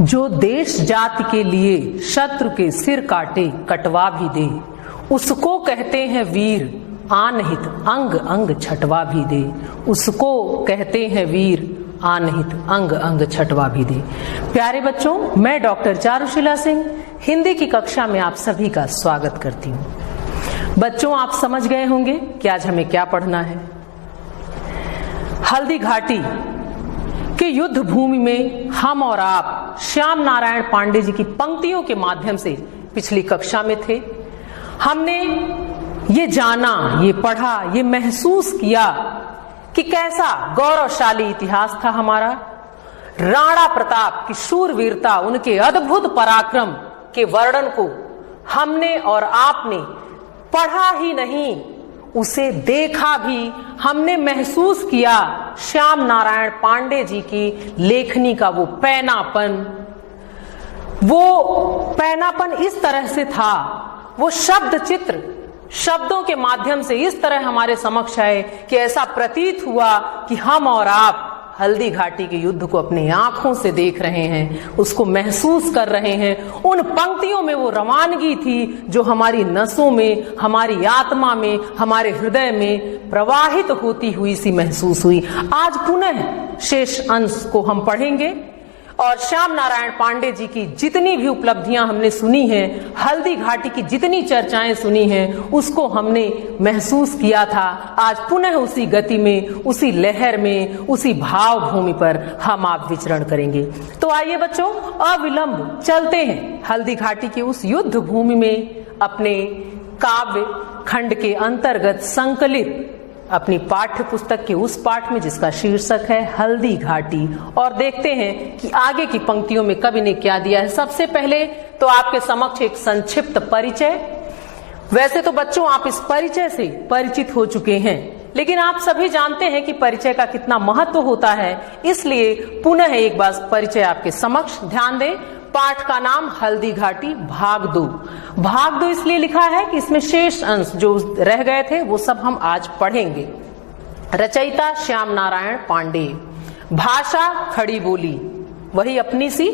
जो देश जाति के लिए शत्रु के सिर काटे कटवा भी दे, उसको कहते हैं वीर, आनहित अंग अंग छटवा भी दे। उसको कहते हैं वीर, आनहित अंग अंग छटवा भी दे। प्यारे बच्चों, मैं डॉक्टर चारुशीला सिंह हिंदी की कक्षा में आप सभी का स्वागत करती हूँ। बच्चों, आप समझ गए होंगे कि आज हमें क्या पढ़ना है। हल्दी घाटी के युद्ध भूमि में हम और आप श्याम नारायण पांडे जी की पंक्तियों के माध्यम से पिछली कक्षा में थे। हमने ये जाना, ये पढ़ा, ये महसूस किया कि कैसा गौरवशाली इतिहास था हमारा। राणा प्रताप की शूरवीरता, उनके अद्भुत पराक्रम के वर्णन को हमने और आपने पढ़ा ही नहीं, उसे देखा भी, हमने महसूस किया। श्याम नारायण पांडे जी की लेखनी का वो पैनापन इस तरह से था, वो शब्द चित्र शब्दों के माध्यम से इस तरह हमारे समक्ष आए कि ऐसा प्रतीत हुआ कि हम और आप हल्दी घाटी के युद्ध को अपनी आंखों से देख रहे हैं, उसको महसूस कर रहे हैं। उन पंक्तियों में वो रवानगी थी जो हमारी नसों में, हमारी आत्मा में, हमारे हृदय में प्रवाहित होती हुई सी महसूस हुई। आज पुनः शेष अंश को हम पढ़ेंगे और श्याम नारायण पांडे जी की जितनी भी उपलब्धियां हमने सुनी हैं, हल्दी घाटी की जितनी चर्चाएं सुनी हैं, उसको हमने महसूस किया था। आज पुनः उसी गति में, उसी लहर में, उसी भाव भूमि पर हम आप विचरण करेंगे। तो आइए बच्चों, अविलंब चलते हैं हल्दी घाटी के उस युद्ध भूमि में, अपने काव्य खंड के अंतर्गत संकलित अपनी पाठ्य पुस्तक के उस पाठ में जिसका शीर्षक है हल्दी घाटी, और देखते हैं कि आगे की पंक्तियों में कवि ने क्या दिया है। सबसे पहले तो आपके समक्ष एक संक्षिप्त परिचय। वैसे तो बच्चों आप इस परिचय से परिचित हो चुके हैं, लेकिन आप सभी जानते हैं कि परिचय का कितना महत्व होता है, इसलिए पुनः एक बार परिचय आपके समक्ष। ध्यान दें, पाठ का नाम हल्दी घाटी भाग 2। भाग 2 इसलिए लिखा है कि इसमें शेष अंश जो रह गए थे वो सब हम आज पढ़ेंगे। रचयिता श्याम नारायण पांडे, भाषा खड़ी बोली वही अपनी सी,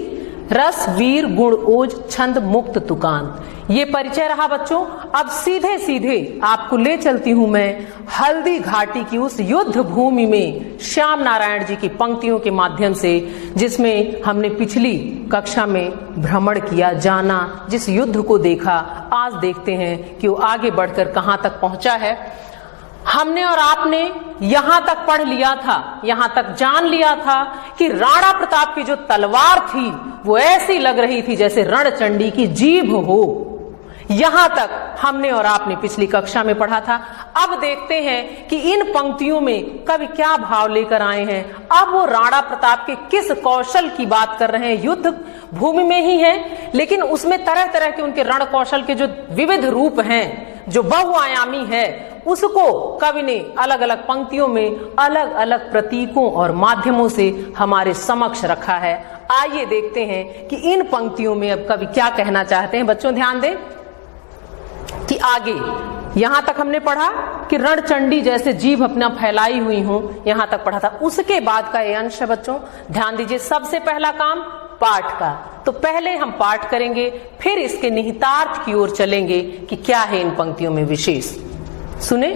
रस वीर गुण ओज छंद मुक्त तुकान। ये परिचय रहा बच्चों। अब सीधे सीधे आपको ले चलती हूं मैं हल्दी घाटी की उस युद्ध भूमि में श्याम नारायण जी की पंक्तियों के माध्यम से, जिसमें हमने पिछली कक्षा में भ्रमण किया, जाना, जिस युद्ध को देखा। आज देखते हैं कि वो आगे बढ़कर कहां तक पहुंचा है। हमने और आपने यहां तक पढ़ लिया था, यहां तक जान लिया था कि राणा प्रताप की जो तलवार थी वो ऐसी लग रही थी जैसे रणचंडी की जीभ हो। यहां तक हमने और आपने पिछली कक्षा में पढ़ा था। अब देखते हैं कि इन पंक्तियों में कवि क्या भाव लेकर आए हैं। अब वो राणा प्रताप के किस कौशल की बात कर रहे हैं। युद्ध भूमि में ही है, लेकिन उसमें तरह तरह के उनके रण कौशल के जो विविध रूप हैं, जो बहुआयामी है, उसको कवि ने अलग अलग पंक्तियों में अलग अलग प्रतीकों और माध्यमों से हमारे समक्ष रखा है। आइए देखते हैं कि इन पंक्तियों में अब कवि क्या कहना चाहते हैं। बच्चों ध्यान दें कि आगे यहां तक हमने पढ़ा कि रणचंडी जैसे जीभ अपना फैलाई हुई हो, यहां तक पढ़ा था। उसके बाद का ये अंश है बच्चों, ध्यान दीजिए। सबसे पहला काम पाठ का, तो पहले हम पाठ करेंगे, फिर इसके निहितार्थ की ओर चलेंगे कि क्या है इन पंक्तियों में विशेष। सुने।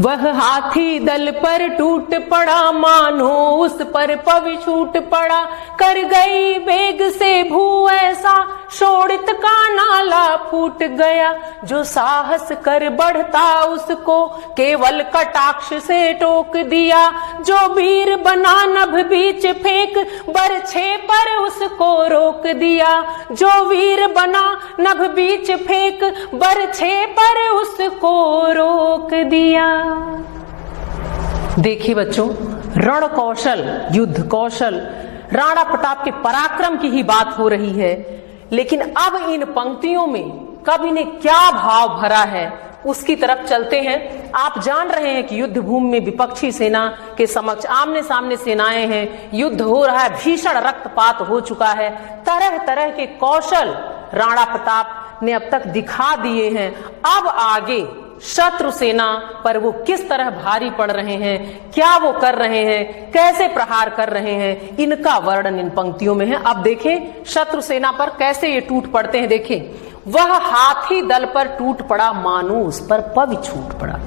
वह हाथी दल पर टूट पड़ा, मानो उस पर पवि छूट पड़ा, कर गई वेग से भू ऐसा, शोणित का नाला फूट गया। जो साहस कर बढ़ता उसको केवल कटाक्ष से टोक दिया, जो वीर बना नभ बीच फेंक बरछे पर उसको रोक दिया। जो वीर बना नभ बीच फेंक बरछे पर उसको रोक दिया। देखिए बच्चों, रण कौशल, युद्ध कौशल, राणा प्रताप के पराक्रम की ही बात हो रही है, लेकिन अब इन पंक्तियों में कवि ने क्या भाव भरा है उसकी तरफ चलते हैं। आप जान रहे हैं कि युद्ध भूमि में विपक्षी सेना के समक्ष आमने सामने सेनाएं हैं, युद्ध हो रहा है, भीषण रक्तपात हो चुका है, तरह तरह के कौशल राणा प्रताप ने अब तक दिखा दिए हैं। अब आगे शत्रु सेना पर वो किस तरह भारी पड़ रहे हैं, क्या वो कर रहे हैं, कैसे प्रहार कर रहे हैं, इनका वर्णन इन पंक्तियों में है। अब देखें शत्रु सेना पर कैसे ये टूट पड़ते हैं। देखें, वह हाथी दल पर टूट पड़ा, मानो उस पर पवि छूट पड़ा।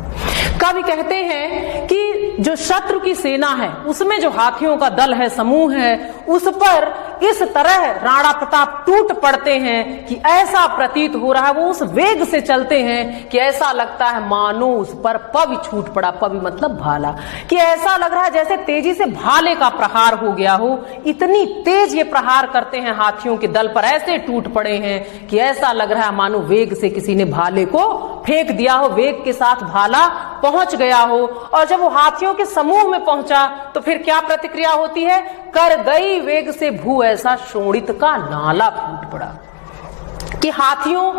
कवि कहते हैं कि जो शत्रु की सेना है उसमें जो हाथियों का दल है, समूह है, उस पर इस तरह राणा प्रताप टूट पड़ते हैं कि ऐसा प्रतीत हो रहा है, वो उस वेग से चलते हैं कि ऐसा लगता है मानो उस पर पवि छूट पड़ा। पवि मतलब भाला, कि ऐसा लग रहा है जैसे तेजी से भाले का प्रहार हो गया हो। इतनी तेज ये प्रहार करते हैं हाथियों के दल पर, ऐसे टूट पड़े हैं कि ऐसा लग रहा है मानो वेग से किसी ने भाले को फेंक दिया हो, वेग के साथ भाला पहुंच गया हो। और जब वो हाथियों के समूह में पहुंचा तो फिर क्या प्रतिक्रिया होती है, कर गई वेग से भू ऐसा शोणित का नाला फूट पड़ा। कि हाथियों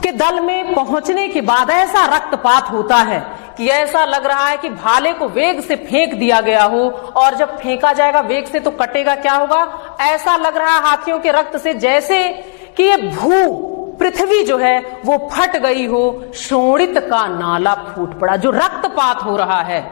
के दल में पहुंचने के बाद ऐसा रक्तपात होता है कि ऐसा लग रहा है कि भाले को वेग से फेंक दिया गया हो, और जब फेंका जाएगा वेग से तो कटेगा, क्या होगा, ऐसा लग रहा है हाथियों के रक्त से जैसे कि ये भू पृथ्वी जो है वो फट गई हो, शोणित का नाला फूट पड़ा। जो रक्तपात हो रहा है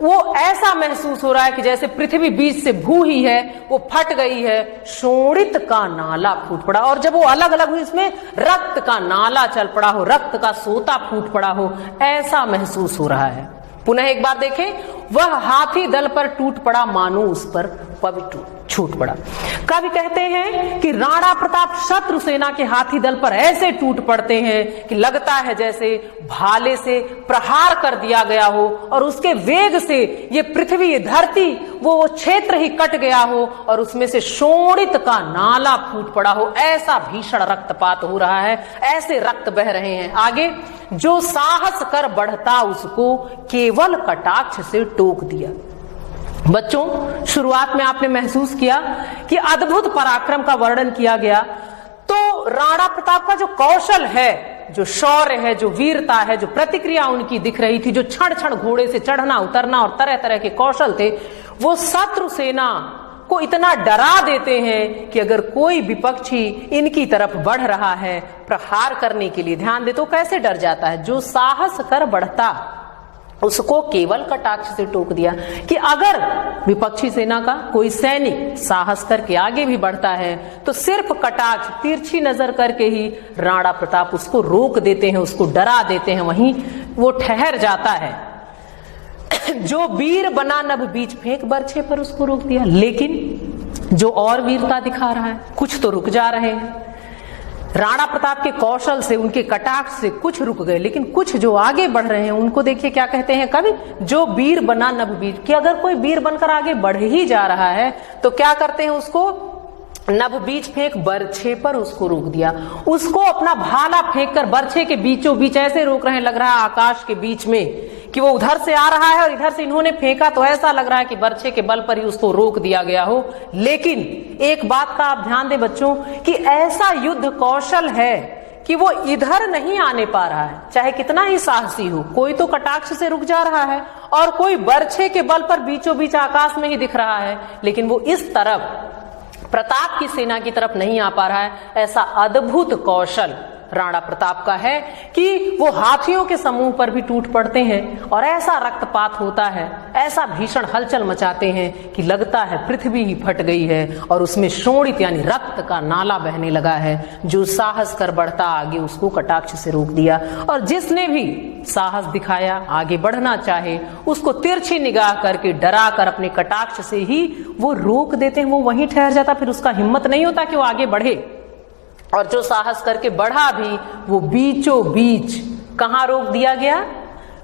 वो ऐसा महसूस हो रहा है कि जैसे पृथ्वी बीच से भू ही है वो फट गई है, शोणित का नाला फूट पड़ा। और जब वो अलग अलग हुई, इसमें रक्त का नाला चल पड़ा हो, रक्त का सोता फूट पड़ा हो, ऐसा महसूस हो रहा है। पुनः एक बार देखें, वह हाथी दल पर टूट पड़ा, मानो उस पर पवि छूट पड़ा। कवि कहते हैं कि राणा प्रताप शत्रु सेना के हाथी दल पर ऐसे टूट पड़ते हैं कि लगता है जैसे भाले से प्रहार कर दिया गया हो, और उसके वेग से ये पृथ्वी, ये धरती, वो क्षेत्र ही कट गया हो, और उसमें से शोणित का नाला फूट पड़ा हो। ऐसा भीषण रक्तपात हो रहा है, ऐसे रक्त बह रहे हैं। आगे, जो साहस कर बढ़ता उसको केवल कटाक्ष से टोक दिया। बच्चों, शुरुआत में आपने महसूस किया कि अद्भुत पराक्रम का वर्णन किया गया, तो राणा प्रताप का जो कौशल है, जो शौर्य है, जो वीरता है, जो प्रतिक्रिया उनकी दिख रही थी, जो क्षण क्षण घोड़े से चढ़ना उतरना और तरह तरह के कौशल थे, वो शत्रु सेना को इतना डरा देते हैं कि अगर कोई विपक्षी इनकी तरफ बढ़ रहा है प्रहार करने के लिए, ध्यान दे तो कैसे डर जाता है। जो साहस कर बढ़ता उसको केवल कटाक्ष से टोक दिया, कि अगर विपक्षी सेना का कोई सैनिक साहस करके आगे भी बढ़ता है तो सिर्फ कटाक्ष, तिरछी नजर करके ही राणा प्रताप उसको रोक देते हैं, उसको डरा देते हैं, वहीं वो ठहर जाता है। जो वीर बना नभ बीच फेंक बरछे पर, उसको रोक दिया। लेकिन जो और वीरता दिखा रहा है, कुछ तो रुक जा रहे हैं। राणा प्रताप के कौशल से, उनके कटाक्ष से कुछ रुक गए, लेकिन कुछ जो आगे बढ़ रहे हैं उनको देखिए क्या कहते हैं कवि, जो वीर बना नभ बीच, कि अगर कोई वीर बनकर आगे बढ़ ही जा रहा है तो क्या करते हैं, उसको नभ बीच फेंक बरछे पर उसको रोक दिया। उसको अपना भाला फेंक कर बरछे के बीचों बीच ऐसे रोक रहे हैं, लग रहा है आकाश के बीच में, कि वो उधर से आ रहा है और इधर से इन्होंने फेंका तो ऐसा लग रहा है कि बरछे के बल पर ही उसको रोक दिया गया हो। लेकिन एक बात का आप ध्यान दें बच्चों, कि ऐसा युद्ध कौशल है कि वो इधर नहीं आने पा रहा है, चाहे कितना ही साहसी हो। कोई तो कटाक्ष से रुक जा रहा है और कोई बरछे के बल पर बीचों बीच आकाश में ही दिख रहा है, लेकिन वो इस तरफ प्रताप की सेना की तरफ नहीं आ पा रहा है। ऐसा अद्भुत कौशल राणा प्रताप का है कि वो हाथियों के समूह पर भी टूट पड़ते हैं, और ऐसा रक्तपात होता है, ऐसा भीषण हलचल मचाते हैं कि लगता है पृथ्वी ही फट गई है और उसमें शोणित यानी रक्त का नाला बहने लगा है। जो साहस कर बढ़ता आगे, उसको कटाक्ष से रोक दिया, और जिसने भी साहस दिखाया, आगे बढ़ना चाहे, उसको तिरछी निगाह करके डरा कर अपने कटाक्ष से ही वो रोक देते हैं। वो वहीं ठहर जाता, फिर उसका हिम्मत नहीं होता कि वो आगे बढ़े। और जो साहस करके बढ़ा भी, वो बीचों बीच कहां रोक दिया गया,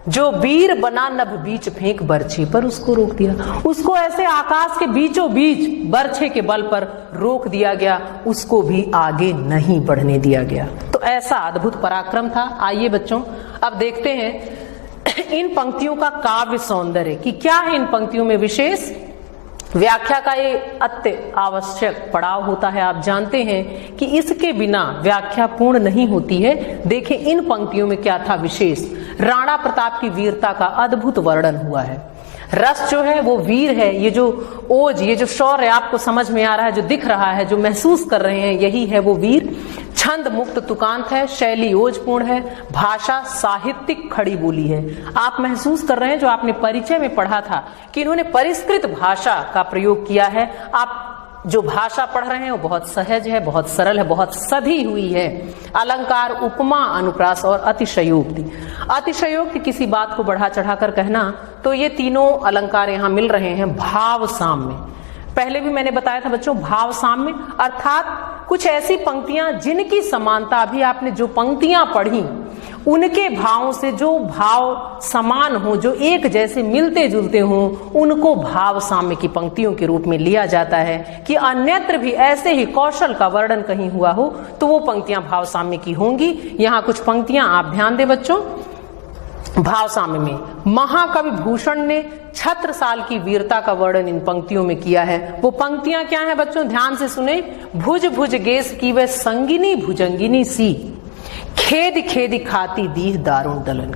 जो वीर बना नभ बीच फेंक बरछे पर उसको रोक दिया। उसको ऐसे आकाश के बीचों बीच बरछे के बल पर रोक दिया गया, उसको भी आगे नहीं बढ़ने दिया गया। तो ऐसा अद्भुत पराक्रम था। आइए बच्चों, अब देखते हैं इन पंक्तियों का काव्य सौंदर्य, कि क्या है इन पंक्तियों में विशेष। व्याख्या का ये अत्य आवश्यक पड़ाव होता है। आप जानते हैं कि इसके बिना व्याख्या पूर्ण नहीं होती है। देखें इन पंक्तियों में क्या था विशेष। राणा प्रताप की वीरता का अद्भुत वर्णन हुआ है। रस जो है वो वीर है। ये जो ओज, ये जो शौर्य आपको समझ में आ रहा है, जो दिख रहा है, जो महसूस कर रहे हैं, यही है वो वीर। छंद मुक्त तुकांत है, शैली ओजपूर्ण है, भाषा साहित्यिक खड़ी बोली है। आप महसूस कर रहे हैं, जो आपने परिचय में पढ़ा था कि इन्होंने परिष्कृत भाषा का प्रयोग किया है। आप जो भाषा पढ़ रहे हैं वो बहुत सहज है, बहुत सरल है, बहुत सधी हुई है। अलंकार, उपमा, अनुप्रास और अतिशयोक्ति। अतिशयोक्ति किसी बात को बढ़ा चढ़ाकर कहना, तो ये तीनों अलंकार यहाँ मिल रहे हैं भाव साम्य। पहले भी मैंने बताया था बच्चों, भाव साम्य अर्थात कुछ ऐसी पंक्तियां जिनकी समानता, अभी आपने जो पंक्तियां पढ़ी उनके भावों से जो भाव समान हो, जो एक जैसे मिलते जुलते हो, उनको भाव साम्य की पंक्तियों के रूप में लिया जाता है। कि अन्यत्र भी ऐसे ही कौशल का वर्णन कहीं हुआ हो तो वो पंक्तियां भाव साम्य की होंगी। यहाँ कुछ पंक्तियां आप ध्यान दें बच्चों। भाव साम्य में महाकवि भूषण ने छत्रसाल की वीरता का वर्णन इन पंक्तियों में किया है। वो पंक्तियां क्या हैं बच्चों, ध्यान से सुने। भुज भुज गेस की वह संगिनी भुजंगिनी सी, खेद खेद खाती दीह दारुण दलन।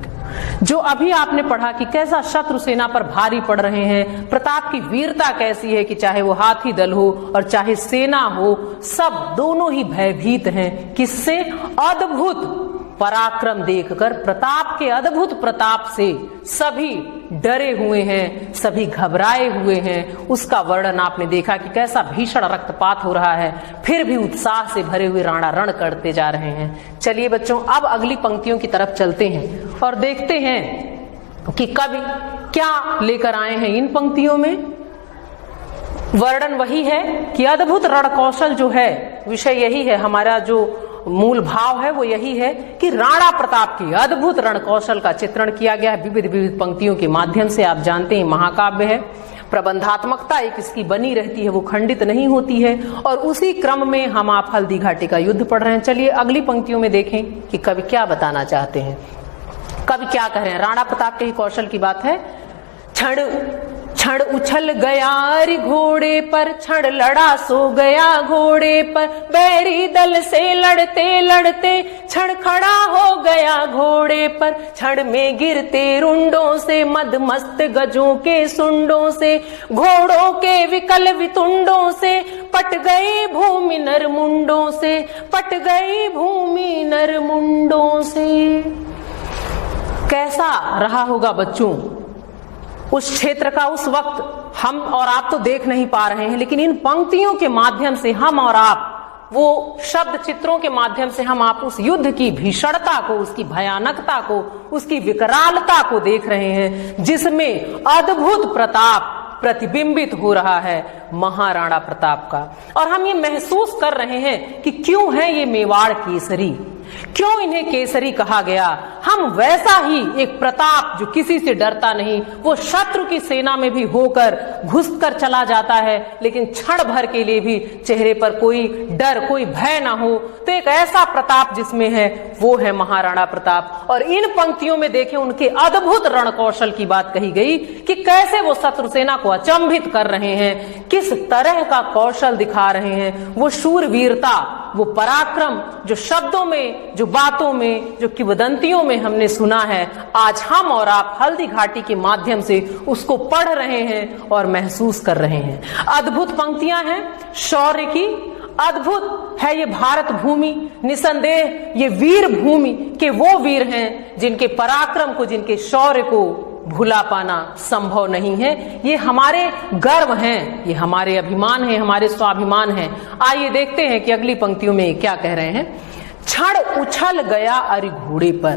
जो अभी आपने पढ़ा कि कैसा शत्रु सेना पर भारी पड़ रहे हैं, प्रताप की वीरता कैसी है कि चाहे वो हाथी दल हो और चाहे सेना हो, सब दोनों ही भयभीत हैं। किससे? अद्भुत पराक्रम देखकर, प्रताप के अद्भुत प्रताप से सभी डरे हुए हैं, सभी घबराए हुए हैं। उसका वर्णन आपने देखा कि कैसा भीषण रक्तपात हो रहा है, फिर भी उत्साह से भरे हुए राणा रण करते जा रहे हैं। चलिए बच्चों, अब अगली पंक्तियों की तरफ चलते हैं और देखते हैं कि कवि क्या लेकर आए हैं इन पंक्तियों में। वर्णन वही है कि अद्भुत रण कौशल जो है, विषय यही है, हमारा जो मूल भाव है वो यही है कि राणा प्रताप की अद्भुत रण कौशल का चित्रण किया गया है विविध विविध पंक्तियों के माध्यम से। आप जानते हैं महाकाव्य है, प्रबंधात्मकता एक इसकी बनी रहती है, वो खंडित नहीं होती है। और उसी क्रम में हम आप हल्दी घाटी का युद्ध पढ़ रहे हैं। चलिए अगली पंक्तियों में देखें कि कवि क्या बताना चाहते हैं। कवि क्या कह रहे हैं? राणा प्रताप के ही कौशल की बात है। क्षण क्षण उछल गया अरि घोड़े पर, क्षण लड़ा सो गया घोड़े पर, बैरी दल से लड़ते लड़ते क्षण खड़ा हो गया घोड़े पर, क्षण में गिरते रुंडों से, मदमस्त गजों के सुंडों से, घोड़ों के विकल वितुंडों से, पट गई भूमि नर मुंडों से, पट गई भूमि नर मुंडों से। कैसा रहा होगा बच्चों उस क्षेत्र का उस वक्त? हम और आप तो देख नहीं पा रहे हैं, लेकिन इन पंक्तियों के माध्यम से हम और आप, वो शब्द चित्रों के माध्यम से हम आप उस युद्ध की भीषणता को, उसकी भयानकता को, उसकी विकरालता को देख रहे हैं, जिसमें अद्भुत प्रताप प्रतिबिंबित हो रहा है महाराणा प्रताप का। और हम ये महसूस कर रहे हैं कि क्यों है ये मेवाड़ केसरी, क्यों इन्हें केसरी कहा गया। हम वैसा ही एक प्रताप जो किसी से डरता नहीं, वो शत्रु की सेना में भी होकर घुसकर चला जाता है, लेकिन क्षण भर के लिए भी चेहरे पर कोई डर, कोई भय ना हो। तो एक ऐसा प्रताप जिसमें है वो है महाराणा प्रताप। और इन पंक्तियों में देखें उनके अद्भुत रण कौशल की बात कही गई कि कैसे वो शत्रु सेना को अचंभित कर रहे हैं, किस तरह का कौशल दिखा रहे हैं। वो शूरवीरता, वो पराक्रम जो शब्दों में, जो बातों में, जो किंवदंतियों में हमने सुना है, आज हम और आप हल्दी घाटी के माध्यम से उसको पढ़ रहे हैं और महसूस कर रहे हैं। अद्भुत पंक्तियां हैं शौर्य की, अद्भुत है ये भारत भूमि। निसंदेह ये वीर भूमि के वो वीर हैं जिनके पराक्रम को, जिनके शौर्य को भुला पाना संभव नहीं है। ये हमारे गर्व हैं, ये हमारे अभिमान हैं, हमारे स्वाभिमान हैं। आइए देखते हैं कि अगली पंक्तियों में क्या कह रहे हैं। क्षण उछल गया अरि घोड़े पर,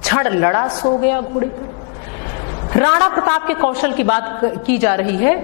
क्षण लड़ा सो गया घोड़े पर। राणा प्रताप के कौशल की बात की जा रही है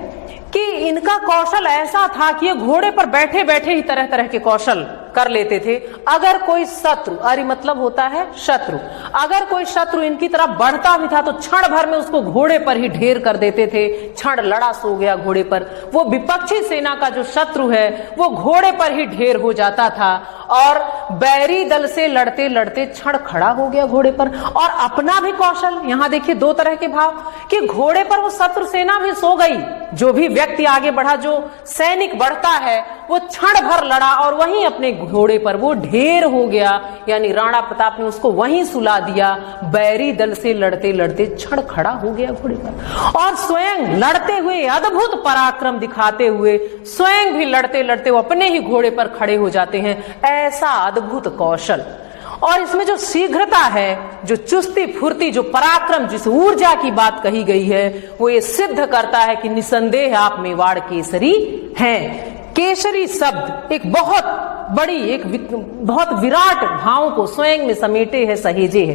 कि इनका कौशल ऐसा था कि ये घोड़े पर बैठे बैठे ही तरह तरह के कौशल कर लेते थे। अगर कोई शत्रु, अरि मतलब होता है शत्रु, अगर कोई शत्रु इनकी तरफ बढ़ता भी था तो क्षण भर में उसको घोड़े पर ही ढेर कर देते थे। क्षण लड़ा सो गया घोड़े पर। वो विपक्षी सेना का जो शत्रु है वो घोड़े पर ही ढेर हो जाता था और बैरी दल से लड़ते लड़ते क्षण खड़ा हो गया घोड़े पर। और अपना भी कौशल, यहां देखिए दो तरह के भाव, कि घोड़े पर वो शत्रु सेना भी सो गई। जो भी व्यक्ति आगे बढ़ा, जो सैनिक बढ़ता है, वो क्षण भर लड़ा और वहीं अपने घोड़े पर वो ढेर हो गया, यानी राणा प्रताप ने उसको वहीं सुला दिया। बैरी दल से लड़ते लड़ते क्षण खड़ा हो गया घोड़े पर और स्वयं लड़ते हुए, अद्भुत पराक्रम दिखाते हुए स्वयं भी लड़ते लड़ते वो अपने ही घोड़े पर खड़े हो जाते हैं। ऐसा अद्भुत कौशल, और इसमें जो शीघ्रता है, जो चुस्ती फुर्ती, जो पराक्रम, जिस ऊर्जा की बात कही गई है, वो ये सिद्ध करता है कि निसंदेह आप मेवाड़ केसरी हैं। केसरी शब्द एक बहुत बड़ी, एक बहुत विराट भाव को स्वयं में समेटे है, सहेजे है,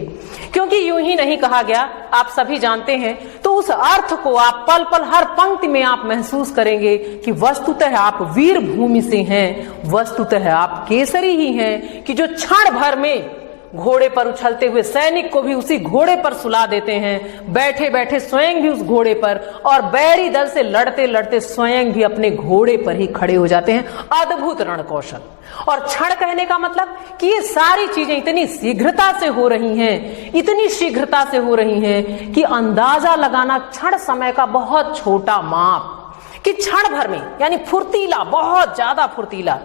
क्योंकि यूं ही नहीं कहा गया, आप सभी जानते हैं। तो उस अर्थ को आप पल पल हर पंक्ति में आप महसूस करेंगे कि वस्तुतः आप वीर भूमि से हैं, वस्तुतः आप केसरी ही हैं, कि जो क्षण भर में घोड़े पर उछलते हुए सैनिक को भी उसी घोड़े पर सुला देते हैं, बैठे बैठे स्वयं भी उस घोड़े पर, और बैरी दल से लड़ते लड़ते स्वयं भी अपने घोड़े पर ही खड़े हो जाते हैं। अद्भुत रणकौशल। और क्षण कहने का मतलब कि ये सारी चीजें इतनी शीघ्रता से हो रही हैं, इतनी शीघ्रता से हो रही हैं कि अंदाजा लगाना क्षण समय का बहुत छोटा माप, कि क्षण भर में, यानी फुर्तीला, बहुत ज्यादा फुर्तीला,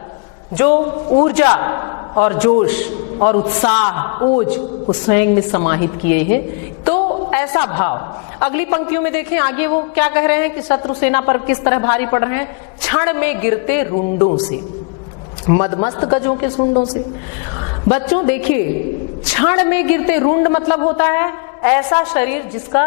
जो ऊर्जा और जोश और उत्साह, ओज को स्वयं में समाहित किए हैं। तो ऐसा भाव अगली पंक्तियों में देखें, आगे वो क्या कह रहे हैं कि शत्रु सेना पर किस तरह भारी पड़ रहे हैं। क्षण में गिरते रुंडों से, मदमस्त गजों के सुंडों से। बच्चों देखिए, क्षण में गिरते, रुंड मतलब होता है ऐसा शरीर जिसका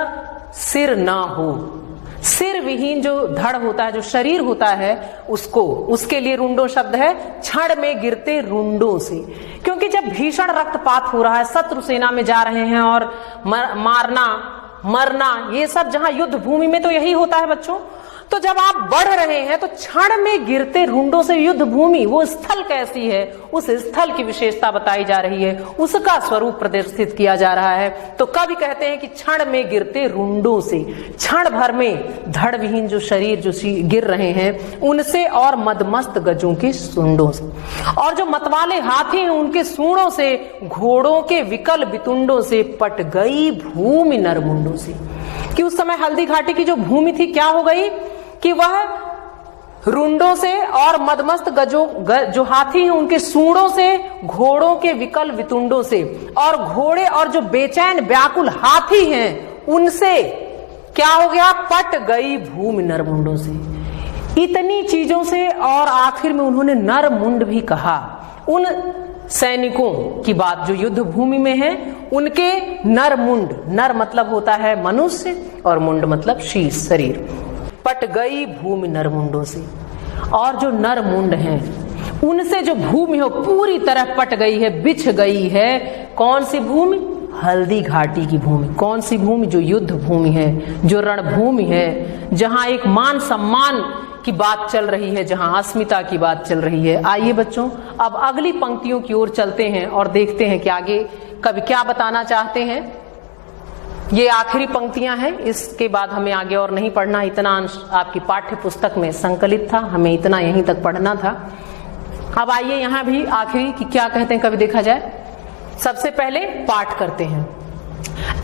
सिर ना हो, सिर विहीन जो धड़ होता है, जो शरीर होता है, उसको, उसके लिए रुंडो शब्द है। क्षण में गिरते रुंडों से, क्योंकि जब भीषण रक्तपात हो रहा है, शत्रु सेना में जा रहे हैं और मारना मरना, ये सब जहां युद्ध भूमि में तो यही होता है बच्चों। तो जब आप बढ़ रहे हैं तो क्षण में गिरते रुंडों से, युद्ध भूमि, वो स्थल कैसी है, उस स्थल की विशेषता बताई जा रही है, उसका स्वरूप प्रदर्शित किया जा रहा है। तो कवि कहते हैं कि क्षण में गिरते रुंडों से, क्षण भर में धड़ विहीन जो शरीर जो गिर रहे हैं उनसे, और मदमस्त गजों के सूंडों से, और जो मतवाले हाथी हैं उनके सूंडों से, घोड़ों के विकल बितुंडों से, पट गई भूमि नरमुंडों से। कि उस समय हल्दी घाटी की जो भूमि थी क्या हो गई कि वह रुंडों से और मदमस्त जो हाथी हैं उनके सूंडों से, घोड़ों के विकल वितुंडों से, और घोड़े और जो बेचैन व्याकुल हाथी हैं उनसे क्या हो गया, पट गई भूमि नरमुंडों से। इतनी चीजों से, और आखिर में उन्होंने नरमुंड भी कहा। उन सैनिकों की बात जो युद्ध भूमि में है, उनके नरमुंड, नर मतलब होता है मनुष्य और मुंड मतलब शीश, शरीर। पट गई भूमि नरमुंडों से, और जो नरमुंड हैं उनसे जो भूमि हो पूरी तरह पट गई है, बिछ गई है। कौन सी भूमि? हल्दी घाटी की भूमि। कौन सी भूमि? जो युद्ध भूमि है, जो रणभूमि है, जहां एक मान सम्मान की बात चल रही है, जहां अस्मिता की बात चल रही है। आइए बच्चों, अब अगली पंक्तियों की ओर चलते हैं और देखते हैं कि आगे कवि क्या बताना चाहते हैं। ये आखिरी पंक्तियां हैं, इसके बाद हमें आगे और नहीं पढ़ना। इतना अंश आपकी पाठ्य पुस्तक में संकलित था, हमें इतना यहीं तक पढ़ना था। अब आइए यहाँ भी आखिरी कि क्या कहते हैं कवि, देखा जाए। सबसे पहले पाठ करते हैं।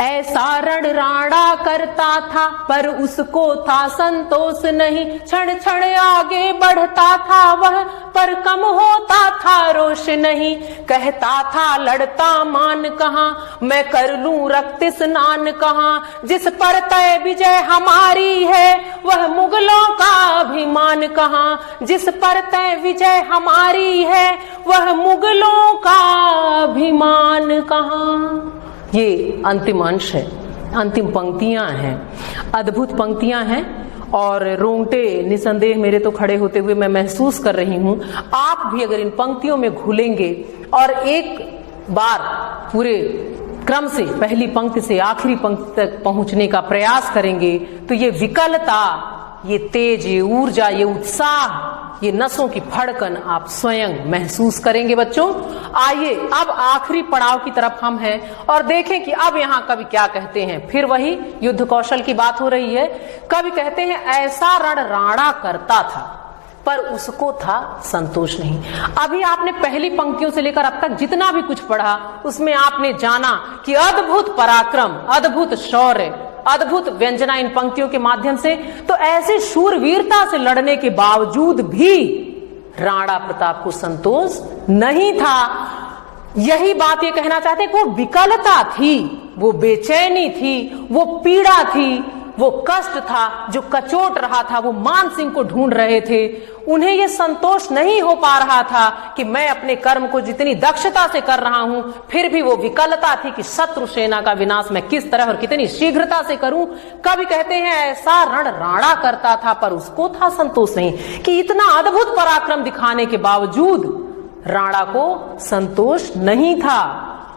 ऐसा रण राणा करता था पर उसको था संतोष नहीं, क्षण क्षण आगे बढ़ता था वह पर कम होता था रोष नहीं। कहता था लड़ता मान कहाँ, मैं कर लूं रक्त स्नान कहाँ, जिस पर तय विजय हमारी है वह मुगलों का अभिमान कहाँ, जिस पर तय विजय हमारी है वह मुगलों का अभिमान कहाँ। ये अंतिम अंश है, अंतिम पंक्तियां हैं, अद्भुत पंक्तियां हैं, और रोंगटे निसंदेह मेरे तो खड़े होते हुए मैं महसूस कर रही हूं। आप भी अगर इन पंक्तियों में घुलेंगे और एक बार पूरे क्रम से पहली पंक्ति से आखिरी पंक्ति तक पहुंचने का प्रयास करेंगे तो ये विकलता, ये तेज, ये ऊर्जा, ये उत्साह, ये नसों की फड़कन आप स्वयं महसूस करेंगे बच्चों। आइए अब आखिरी पड़ाव की तरफ हम हैं और देखें कि अब यहाँ कवि क्या कहते हैं। फिर वही युद्ध कौशल की बात हो रही है। कवि कहते हैं ऐसा रण राणा करता था पर उसको था संतोष नहीं। अभी आपने पहली पंक्तियों से लेकर अब तक जितना भी कुछ पढ़ा उसमें आपने जाना कि अद्भुत पराक्रम, अद्भुत शौर्य, अद्भुत व्यंजना इन पंक्तियों के माध्यम से। तो ऐसी शूरवीरता से लड़ने के बावजूद भी राणा प्रताप को संतोष नहीं था। यही बात ये कहना चाहते कि वो विकलता थी, वो बेचैनी थी, वो पीड़ा थी, वो कष्ट था जो कचोट रहा था। वो मान सिंह को ढूंढ रहे थे, उन्हें ये संतोष नहीं हो पा रहा था कि मैं अपने कर्म को जितनी दक्षता से कर रहा हूं, फिर भी वो विकलता थी कि शत्रु सेना का विनाश मैं किस तरह और कितनी शीघ्रता से करूं। कवि कहते हैं ऐसा रण राणा करता था पर उसको था संतोष नहीं, कि इतना अद्भुत पराक्रम दिखाने के बावजूद राणा को संतोष नहीं था।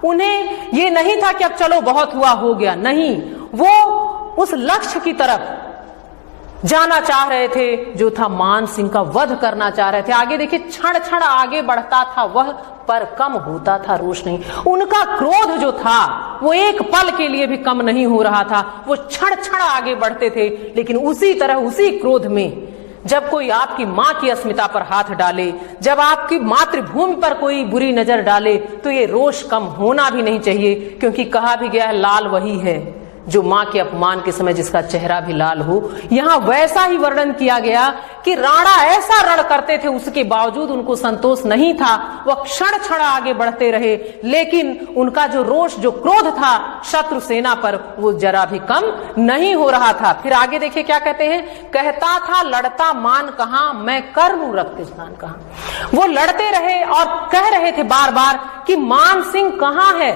उन्हें ये नहीं था कि अब चलो बहुत हुआ हो गया, नहीं, वो उस लक्ष्य की तरफ जाना चाह रहे थे जो था मान सिंह का वध करना चाह रहे थे। आगे देखिए, क्षण क्षण आगे बढ़ता था वह, पर कम होता था रोष नहीं। उनका क्रोध जो था वो एक पल के लिए भी कम नहीं हो रहा था। वो क्षण क्षण आगे बढ़ते थे, लेकिन उसी तरह उसी क्रोध में जब कोई आपकी माँ की अस्मिता पर हाथ डाले, जब आपकी मातृभूमि पर कोई बुरी नजर डाले, तो ये रोष कम होना भी नहीं चाहिए, क्योंकि कहा भी गया है लाल वही है जो मां के अपमान के समय जिसका चेहरा भी लाल हो। यहां वैसा ही वर्णन किया गया कि राणा ऐसा रण करते थे, उसके बावजूद उनको संतोष नहीं था। वह क्षण क्षण आगे बढ़ते रहे, लेकिन उनका जो रोष, जो क्रोध था शत्रु सेना पर, वो जरा भी कम नहीं हो रहा था। फिर आगे देखिए क्या कहते हैं, कहता था लड़ता मान कहां, मैं कर लूं रक्त स्नान कहां। वो लड़ते रहे और कह रहे थे बार बार कि मान सिंह कहां है।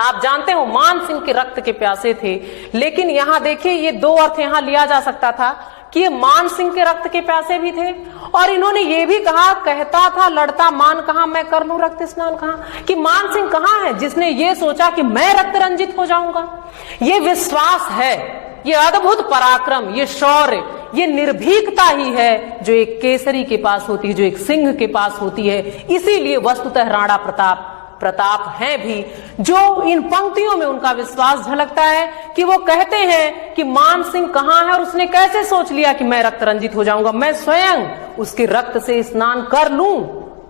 आप जानते हो मान सिंह के रक्त के प्यासे थे, लेकिन यहां देखिए ये दो अर्थ यहां लिया जा सकता था कि ये मान सिंह के रक्त के प्यासे भी थे, और इन्होंने ये भी कहा कहता था लड़ता मान कहां, मैं कर लूं रक्त स्नान कहां, कि मान सिंह कहां है जिसने ये सोचा कि मैं रक्त रंजित हो जाऊंगा। ये विश्वास है, ये अद्भुत पराक्रम, ये शौर्य, ये निर्भीकता ही है जो एक केसरी के पास होती है, जो एक सिंह के पास होती है। इसीलिए वस्तुतः राणा प्रताप हैं भी, जो इन पंक्तियों में उनका विश्वास झलकता है कि वो कहते हैं कि मान सिंह कहां है और उसने कैसे सोच लिया कि मैं रक्त रंजित हो जाऊंगा, मैं स्वयं उसके रक्त से स्नान कर लूं।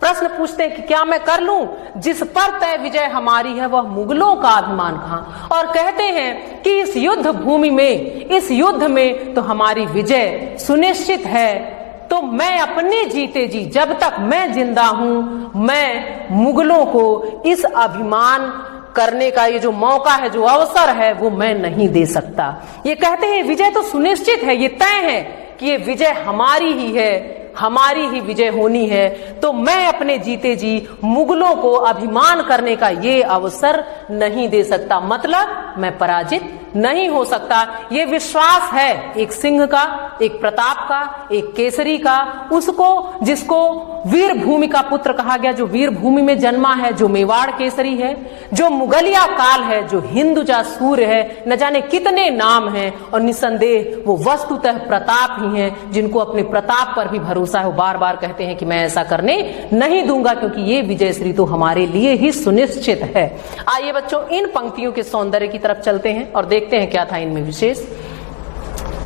प्रश्न पूछते हैं कि क्या मैं कर लूं, जिस पर तय विजय हमारी है वह मुगलों का अभिमान कहां। और कहते हैं कि इस युद्ध भूमि में, इस युद्ध में तो हमारी विजय सुनिश्चित है। तो मैं अपने जीते जी, जब तक मैं जिंदा हूं, मैं मुगलों को इस अभिमान करने का ये जो मौका है, जो अवसर है, वो मैं नहीं दे सकता। ये कहते हैं विजय तो सुनिश्चित है, ये तय है कि ये विजय हमारी ही है, हमारी ही विजय होनी है। तो मैं अपने जीते जी मुगलों को अभिमान करने का ये अवसर नहीं दे सकता, मतलब मैं पराजित नहीं हो सकता। ये विश्वास है एक सिंह का, एक प्रताप का, एक केसरी का, उसको जिसको वीर भूमि का पुत्र कहा गया, जो वीर भूमि में जन्मा है, जो मेवाड़ केसरी है, जो मुगलिया काल है, जो हिंदुजा सूर्य है, न जाने कितने नाम हैं, और निसंदेह वो वस्तुतः प्रताप ही हैं, जिनको अपने प्रताप पर भी भरोसा है। वो बार बार कहते हैं कि मैं ऐसा करने नहीं दूंगा, क्योंकि ये विजय श्री तो हमारे लिए ही सुनिश्चित है। आइए बच्चों, इन पंक्तियों के सौंदर्य की तरफ चलते हैं और देखते हैं क्या था इनमें विशेष।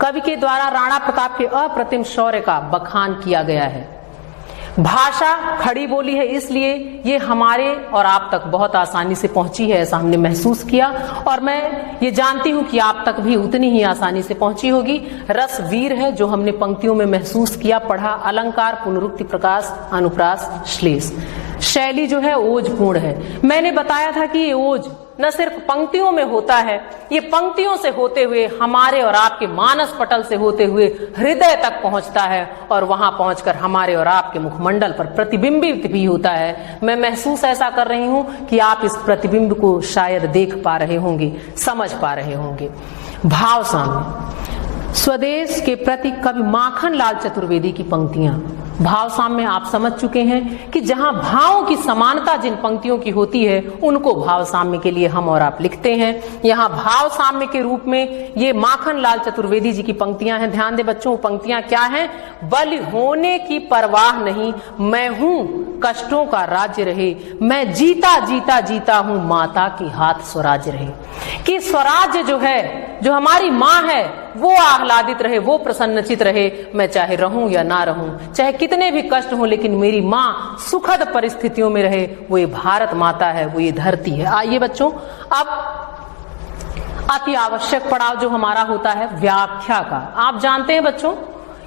कवि के द्वारा राणा प्रताप के अप्रतिम शौर्य का बखान किया गया है। भाषा खड़ी बोली है, इसलिए ये हमारे और आप तक बहुत आसानी से पहुंची है, ऐसा हमने महसूस किया, और मैं ये जानती हूं कि आप तक भी उतनी ही आसानी से पहुंची होगी। रस वीर है जो हमने पंक्तियों में महसूस किया, पढ़ा। अलंकार, पुनरुक्ति, प्रकाश, अनुप्रास, श्लेष, शैली जो है ओजपूर्ण है। मैंने बताया था कि ये ओज न सिर्फ पंक्तियों में होता है, ये पंक्तियों से होते हुए हमारे और आपके मानस पटल से होते हुए हृदय तक पहुंचता है, और वहां पहुंचकर हमारे और आपके मुखमंडल पर प्रतिबिंबित भी होता है। मैं महसूस ऐसा कर रही हूं कि आप इस प्रतिबिंब को शायद देख पा रहे होंगे, समझ पा रहे होंगे। भाव साम्य, स्वदेश के प्रति कवि माखन लाल चतुर्वेदी की पंक्तियां। भाव साम्य आप समझ चुके हैं कि जहां भावों की समानता जिन पंक्तियों की होती है, उनको भाव साम्य के लिए हम और आप लिखते हैं। यहाँ भाव साम्य के रूप में ये माखन लाल चतुर्वेदी जी की पंक्तियां हैं। ध्यान दे बच्चों, पंक्तियां क्या हैं? बलि होने की परवाह नहीं, मैं हूं कष्टों का राज्य रहे, मैं जीता जीता जीता हूं माता की हाथ स्वराज्य रहे। कि स्वराज्य जो है, जो हमारी माँ है, वो आह्लादित रहे, वो प्रसन्नचित रहे, मैं चाहे रहूं या ना रहूं, चाहे कितने भी कष्ट हो, लेकिन मेरी माँ सुखद परिस्थितियों में रहे। वो ये भारत माता है, वो ये धरती है। आइए बच्चों, अब अति आवश्यक पड़ाव जो हमारा होता है व्याख्या का। आप जानते हैं बच्चों,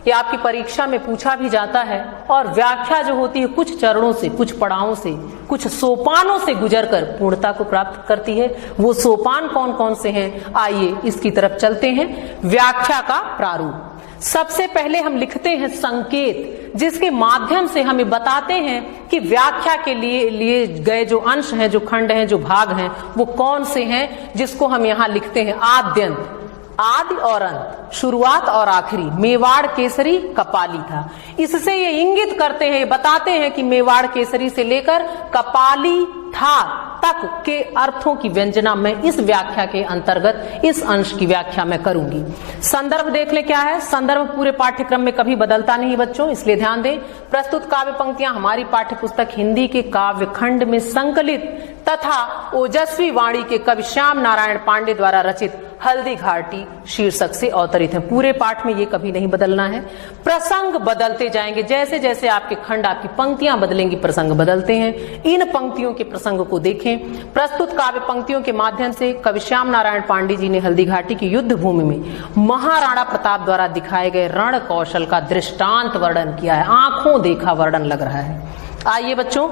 ये आपकी परीक्षा में पूछा भी जाता है। और व्याख्या जो होती है कुछ चरणों से, कुछ पड़ावों से, कुछ सोपानों से गुजरकर पूर्णता को प्राप्त करती है। वो सोपान कौन कौन से हैं, आइए इसकी तरफ चलते हैं। व्याख्या का प्रारूप। सबसे पहले हम लिखते हैं संकेत, जिसके माध्यम से हमें बताते हैं कि व्याख्या के लिए गए जो अंश हैं, जो खंड हैं, जो भाग हैं, वो कौन से हैं, जिसको हम यहाँ लिखते हैं आद्यंत। आदि और अंत, शुरुआत और आखिरी। मेवाड़ केसरी कपाली था। इससे ये इंगित करते हैं, बताते हैं कि मेवाड़ केसरी से लेकर कपाली था तक के अर्थों की व्यंजना मैं इस व्याख्या के अंतर्गत, इस अंश की व्याख्या में करूंगी। संदर्भ देख ले क्या है। संदर्भ पूरे पाठ्यक्रम में कभी बदलता नहीं बच्चों, इसलिए ध्यान दें। प्रस्तुत काव्य पंक्तियां हमारी पाठ्य पुस्तक हिंदी के काव्य खंड में संकलित तथा ओजस्वी वाणी के कवि श्याम नारायण पांडे द्वारा रचित हल्दी घाटी शीर्षक से अवतरित है। पूरे पाठ में ये कभी नहीं बदलना है। प्रसंग बदलते जाएंगे, जैसे जैसे आपके खंड, आपकी पंक्तियां बदलेंगी, प्रसंग बदलते हैं। इन पंक्तियों के प्रसंग को देखें। प्रस्तुत काव्य पंक्तियों के माध्यम से कवि श्याम नारायण पांडे जी ने हल्दी घाटी की युद्ध भूमि में महाराणा प्रताप द्वारा दिखाए गए रण कौशल का दृष्टांत वर्णन किया है। आंखों देखा वर्णन लग रहा है। आइए बच्चों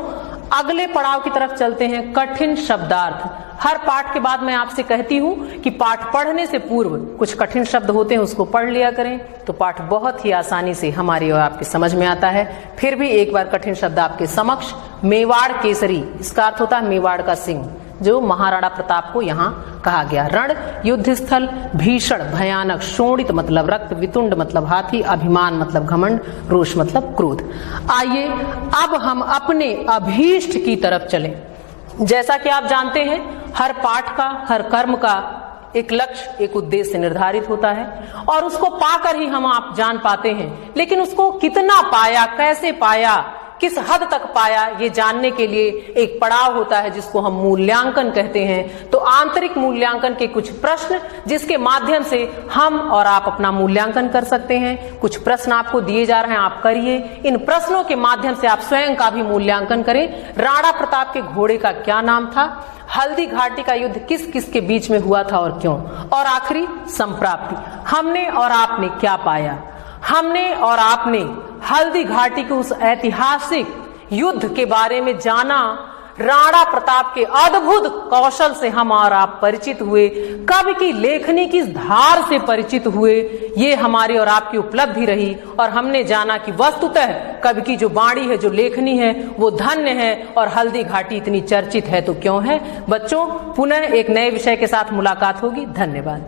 अगले पड़ाव की तरफ चलते हैं। कठिन शब्दार्थ। हर पाठ के बाद मैं आपसे कहती हूं कि पाठ पढ़ने से पूर्व कुछ कठिन शब्द होते हैं, उसको पढ़ लिया करें, तो पाठ बहुत ही आसानी से हमारी और आपके समझ में आता है। फिर भी एक बार कठिन शब्द आपके समक्ष। मेवाड़ केसरी, इसका अर्थ होता है मेवाड़ का सिंह, जो महाराणा प्रताप को यहाँ कहा गया। रण युद्ध स्थल, भीषण भयानक, शोणित मतलब रक्त, वितुंड मतलब हाथी, अभिमान मतलब घमंड, रोष मतलब क्रोध। आइए अब हम अपने अभीष्ट की तरफ चलें। जैसा कि आप जानते हैं, हर पाठ का, हर कर्म का एक लक्ष्य, एक उद्देश्य निर्धारित होता है और उसको पाकर ही हम आप जान पाते हैं। लेकिन उसको कितना पाया, कैसे पाया, किस हद तक पाया, ये जानने के लिए एक पड़ाव होता है जिसको हम मूल्यांकन कहते हैं। तो आंतरिक मूल्यांकन के कुछ प्रश्न, जिसके माध्यम से हम और आप अपना मूल्यांकन कर सकते हैं। कुछ प्रश्न आपको दिए जा रहे हैं, आप करिए। इन प्रश्नों के माध्यम से आप स्वयं का भी मूल्यांकन करें। राणा प्रताप के घोड़े का क्या नाम था? हल्दी घाटी का युद्ध किस किस के बीच में हुआ था और क्यों? और आखिरी संप्राप्ति, हमने और आपने क्या पाया? हमने और आपने हल्दी घाटी के उस ऐतिहासिक युद्ध के बारे में जाना। राणा प्रताप के अद्भुत कौशल से हम और आप परिचित हुए। कवि की लेखनी की धार से परिचित हुए। ये हमारी और आपकी उपलब्धि रही और हमने जाना कि वस्तुतः कवि की जो वाणी है, जो लेखनी है, वो धन्य है और हल्दी घाटी इतनी चर्चित है तो क्यों है। बच्चों पुनः एक नए विषय के साथ मुलाकात होगी। धन्यवाद।